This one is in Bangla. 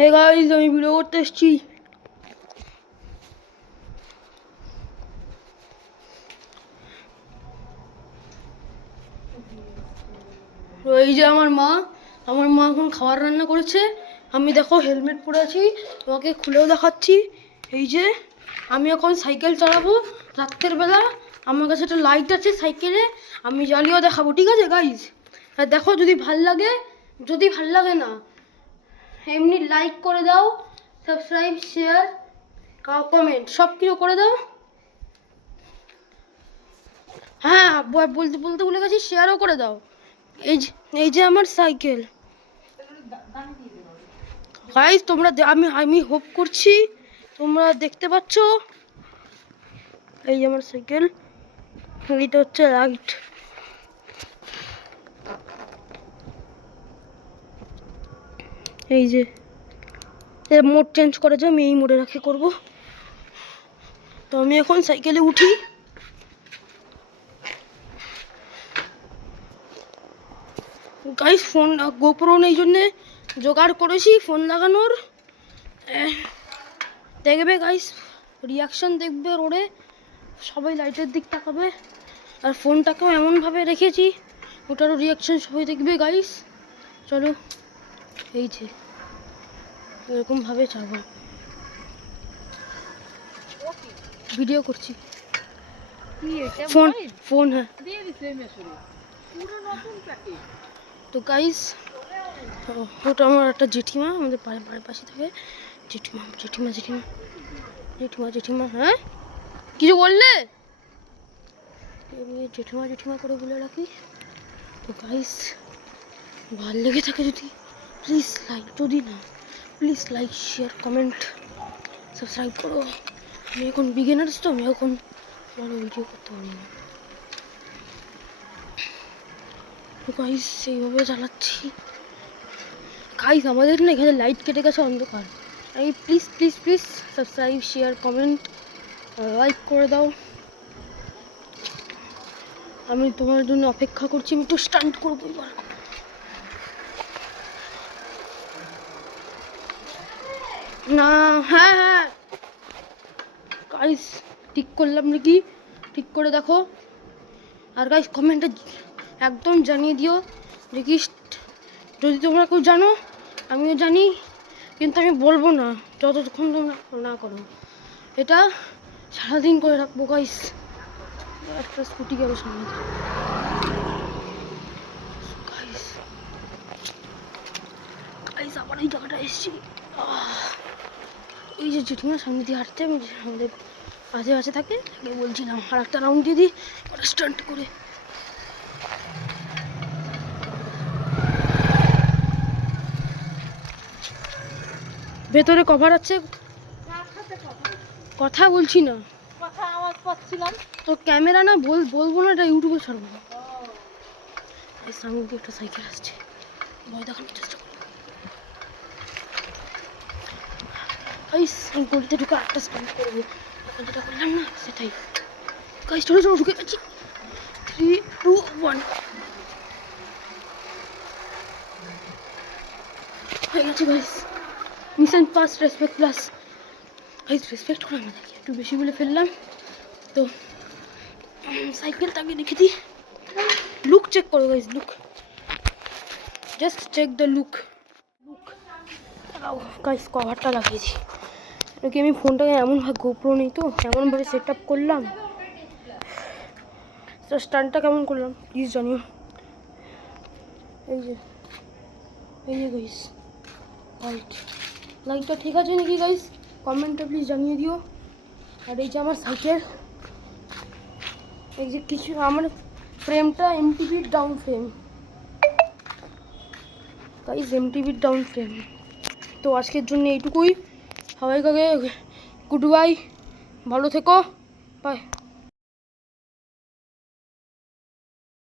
হে গাইস, আমি ভিডিও করতে এসেছি। এই যে আমার মা এখন খাবার রান্না করেছে। আমি দেখো হেলমেট পরে আছি, তোমাকে খুলেও দেখাচ্ছি। এই যে আমি এখন সাইকেল চালাবো রাত্রের বেলা। আমার কাছে একটা লাইট আছে সাইকেলে, আমি জ্বালিয়েও দেখাবো, ঠিক আছে গাইস? আর দেখো, যদি ভাল লাগে না এমনি লাইক করে দাও, সাবস্ক্রাইব, শেয়ার, কমেন্ট সব কিছু করে দাও। হ্যাঁ, বলতে ভুলে গেছি, শেয়ারও করে দাও। এই যে আমার সাইকেল গাইস, তোমরা আমি হোপ করছি তোমরা দেখতে পাচ্ছ। এই যে আমার সাইকেল, এইটা হচ্ছে লাইট। এই যে মোড চেঞ্জ করা যায়, আমি এই মোডে রাখে করব। তো আমি এখন সাইকেলে উঠি। গাইস, ফোন গোপ্রো এই জন্যে জোগাড় করেছি ফোন লাগানোর। দেখবে গাইস, রিয়াকশন দেখবে রোডে, সবাই লাইটের দিক তাকাবে। আর ফোনটাকেও এমনভাবে রেখেছি ওটারও রিয়াকশন সবাই দেখবে গাইস। চলো, এই যে এরকমভাবে যাবো, ভিডিও করছি। ফোন হ্যাঁ। তো গাইস, ওটা আমার একটা জেঠিমা, আমাদের বাড়ির পাশে থাকে। জেঠিমা হ্যাঁ, কিছু বললে? জেঠিমা করে বলে রাখি। তো গাইস, ভালো লেগে থাকে যদি please like share comment subscribe করো। আমি এখন বিগিনার্স, তো আমি এখন ভালো ভিডিও করতে পারি না। গাইস, সেইভাবে চালাচ্ছি। গাইস, আমাদের না এখানে লাইট কেটে গেছে, অন্ধকার। আমি please subscribe, share, comment, like করে দাও। আমি তোমার জন্য অপেক্ষা করছি। আমি একটু স্টান্ট করবো এবার। না, হ্যাঁ গাইস, ঠিক করলাম নাকি? ঠিক করে দেখো। আর গাইস, কমেন্টে একদম জানিয়ে দিও যে কি, যদি তোমরা কেউ জানো আমিও জানি, কিন্তু আমি বলবো না যতক্ষণ তোমরা না করো। এটা সারাদিন করে রাখবো গাইস। একটা স্কুটি গেল সামনে। গাইস, আবার এই জায়গাটা এসেছি। এই যে জেঠিমার সামনে দিয়ে হাঁটতে, আমি আমাদের আশেপাশে থাকে, তাকে বলছিলাম আর একটা রাউন্ড দিয়ে দিই ওটা স্টান্ট করে। ভেতরে কভার আছে, কথা বলছি না, কথা আওয়াজ পাচ্ছিলাম। তো ক্যামেরা না বলবো না, এটা ইউটিউবে ছাড়বো। সামনে দিয়ে একটা সাইকেল আসছে, ভয় দেখানোর চেষ্টা করবো। আমি গলিতে ঢুকে একটা স্টান্ট করবো, এখন যেটা করলাম না সেটাই। গাইস, চলো ঢুকে গেছি। 3, 2, 1 হয়ে গেছে guys. Mission pass, respect plus. Guys, respect করে আমাদেরকে একটু বেশি বলে ফেললাম। তো সাইকেলটাকে রেখে দিই। লুক চেক করো guys, just check the look. Guys, কভারটা লাগিয়েছি, নাকি আমি ফোনটাকে এমনভাবে গোপ্রো নেই তো এমনভাবে সেট আপ করলাম। তো স্টান্টটা কেমন করলাম প্লিজ জানিও। এই যে গাইস, লাইটটা ঠিক আছে নাকি গাইস, কমেন্টটা প্লিজ জানিয়ে দিও। আর এই যে আমার সাইকেল, এই যে কিছু আমার ফ্রেমটা এমটিভির ডাউন ফ্রেম গাইস, এমটিভির ডাউন ফ্রেম। তো আজকের জন্য এইটুকুই। সবাইকে গুড বাই, ভালো থেকো, বাই।